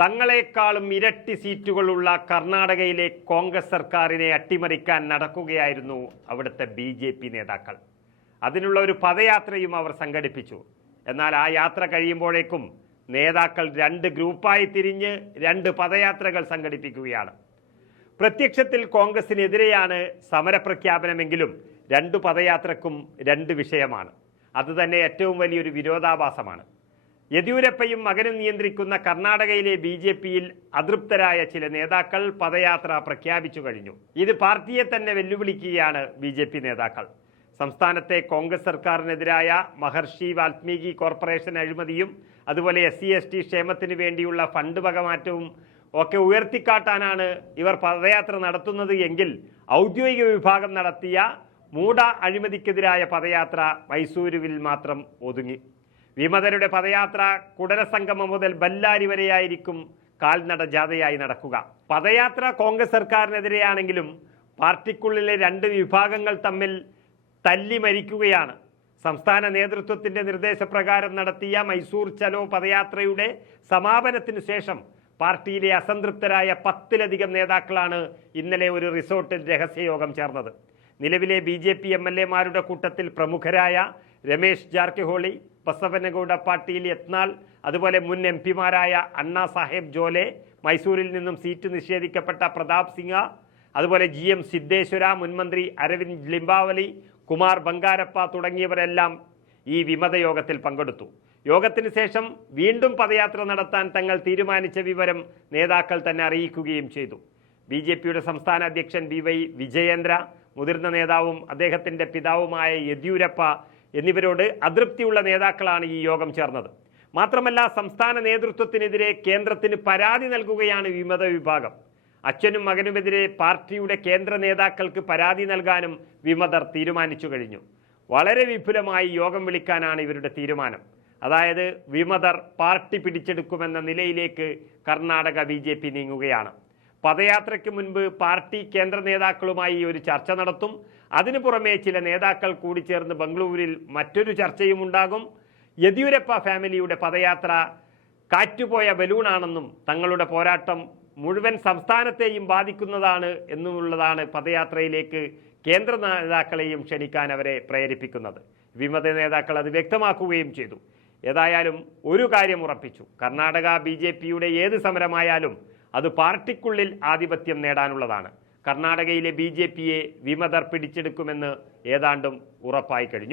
തങ്ങളെക്കാളും ഇരട്ടി സീറ്റുകളുള്ള കർണാടകയിലെ കോൺഗ്രസ് സർക്കാരിനെ അട്ടിമറിക്കാൻ നടക്കുകയായിരുന്നു അവിടുത്തെ ബി ജെ പി നേതാക്കൾ. അതിനുള്ള ഒരു പദയാത്രയും അവർ സംഘടിപ്പിച്ചു. എന്നാൽ ആ യാത്ര കഴിയുമ്പോഴേക്കും നേതാക്കൾ രണ്ട് ഗ്രൂപ്പായി തിരിഞ്ഞ് രണ്ട് പദയാത്രകൾ സംഘടിപ്പിക്കുകയാണ്. പ്രത്യക്ഷത്തിൽ കോൺഗ്രസിനെതിരെയാണ് സമരപ്രഖ്യാപനമെങ്കിലും രണ്ട് പദയാത്രക്കും രണ്ട് വിഷയമാണ്. അതുതന്നെ ഏറ്റവും വലിയൊരു വിരോധാഭാസമാണ്. യെദ്യൂരപ്പയും മകനും നിയന്ത്രിക്കുന്ന കർണാടകയിലെ ബി ജെ പിയിൽ അതൃപ്തരായ ചില നേതാക്കൾ പദയാത്ര പ്രഖ്യാപിച്ചു കഴിഞ്ഞു. ഇത് പാർട്ടിയെ തന്നെ വെല്ലുവിളിക്കുകയാണ് ബി ജെ പി നേതാക്കൾ. സംസ്ഥാനത്തെ കോൺഗ്രസ് സർക്കാരിനെതിരായ മഹർഷി വാൽമീകി കോർപ്പറേഷൻ അഴിമതിയും അതുപോലെ എസ് സി എസ് ടി ക്ഷേമത്തിന് വേണ്ടിയുള്ള ഫണ്ട് വകമാറ്റവും ഒക്കെ ഉയർത്തിക്കാട്ടാനാണ് ഇവർ പദയാത്ര നടത്തുന്നത് എങ്കിൽ ഔദ്യോഗിക വിഭാഗം നടത്തിയ മൂട അഴിമതിക്കെതിരായ പദയാത്ര മൈസൂരുവിൽ മാത്രം ഒതുങ്ങി. വിമതരുടെ പദയാത്ര കുടരസംഗമം മുതൽ ബല്ലാരി വരെയായിരിക്കും കാൽനട ജാഥയായി നടക്കുക. പദയാത്ര കോൺഗ്രസ് സർക്കാരിനെതിരെയാണെങ്കിലും പാർട്ടിക്കുള്ളിലെ രണ്ട് വിഭാഗങ്ങൾ തമ്മിൽ തല്ലി മരിക്കുകയാണ്. സംസ്ഥാന നേതൃത്വത്തിന്റെ നിർദ്ദേശപ്രകാരം നടത്തിയ മൈസൂർ ചലോ പദയാത്രയുടെ സമാപനത്തിനു ശേഷം പാർട്ടിയിലെ അസംതൃപ്തരായ പത്തിലധികം നേതാക്കളാണ് ഇന്നലെ ഒരു റിസോർട്ടിൽ രഹസ്യയോഗം ചേർന്നത്. നിലവിലെ B J P M L എമാരുടെ കൂട്ടത്തിൽ പ്രമുഖരായ രമേശ് ജാർക്കിഹോളി ബസവനഗൌഡ പാർട്ടിയിൽ യത്നാൾ അതുപോലെ മുൻ എം പിമാരായ അണ്ണാ സാഹേബ് ജോലെ മൈസൂരിൽ നിന്നും സീറ്റ് നിഷേധിക്കപ്പെട്ട പ്രതാപ് സിംഗ അതുപോലെ ജി എം സിദ്ധേശ്വര മുൻമന്ത്രി അരവിന്ദ് ലിംബാവലി കുമാർ ബംഗാരപ്പ തുടങ്ങിയവരെല്ലാം ഈ വിമത യോഗത്തിൽ പങ്കെടുത്തു. യോഗത്തിന് ശേഷം വീണ്ടും പദയാത്ര നടത്താൻ തങ്ങൾ തീരുമാനിച്ച വിവരം നേതാക്കൾ തന്നെ അറിയിക്കുകയും ചെയ്തു. ബി ജെ പിയുടെ സംസ്ഥാന അധ്യക്ഷൻ ബി വൈ വിജയേന്ദ്ര മുതിർന്ന നേതാവും അദ്ദേഹത്തിന്റെ പിതാവുമായ യെദ്യൂരപ്പ എന്നിവരോട് അതൃപ്തിയുള്ള നേതാക്കളാണ് ഈ യോഗം ചേർന്നത്. മാത്രമല്ല സംസ്ഥാന നേതൃത്വത്തിനെതിരെ കേന്ദ്രത്തിന് പരാതി നൽകുകയാണ് വിമത വിഭാഗം. അച്ഛനും മകനുമെതിരെ പാർട്ടിയുടെ കേന്ദ്ര നേതാക്കൾക്ക് പരാതി നൽകാനും വിമതർ തീരുമാനിച്ചു കഴിഞ്ഞു. വളരെ വിപുലമായി യോഗം വിളിക്കാനാണ് ഇവരുടെ തീരുമാനം. അതായത് വിമതർ പാർട്ടി പിടിച്ചെടുക്കുമെന്ന നിലയിലേക്ക് കർണാടക ബി ജെ പി നീങ്ങുകയാണ്. പദയാത്രയ്ക്ക് മുൻപ് പാർട്ടി കേന്ദ്ര നേതാക്കളുമായി ഒരു ചർച്ച നടത്തും. അതിനു പുറമെ ചില നേതാക്കൾ കൂടി ചേർന്ന് ബംഗളൂരിൽ മറ്റൊരു ചർച്ചയും ഉണ്ടാകും. യെദ്യൂരപ്പ ഫാമിലിയുടെ പദയാത്ര കാറ്റുപോയ ബലൂണാണെന്നും തങ്ങളുടെ പോരാട്ടം മുഴുവൻ സംസ്ഥാനത്തെയും ബാധിക്കുന്നതാണ് എന്നുള്ളതാണ് പദയാത്രയിലേക്ക് കേന്ദ്ര നേതാക്കളെയും ക്ഷണിക്കാൻ അവരെ പ്രേരിപ്പിക്കുന്നത്. വിമത നേതാക്കൾ അത് വ്യക്തമാക്കുകയും ചെയ്തു. ഏതായാലും ഒരു കാര്യം ഉറപ്പിച്ചു. കർണാടക ബി ജെ പിയുടെ ഏത് സമരമായാലും അത് പാർട്ടിക്കുള്ളിൽ ആധിപത്യം നേടാനുള്ളതാണ്. കർണാടകയിലെ ബി ജെ പിയെ വിമതർ പിടിച്ചെടുക്കുമെന്ന് ഏതാണ്ടും ഉറപ്പായി കഴിഞ്ഞു.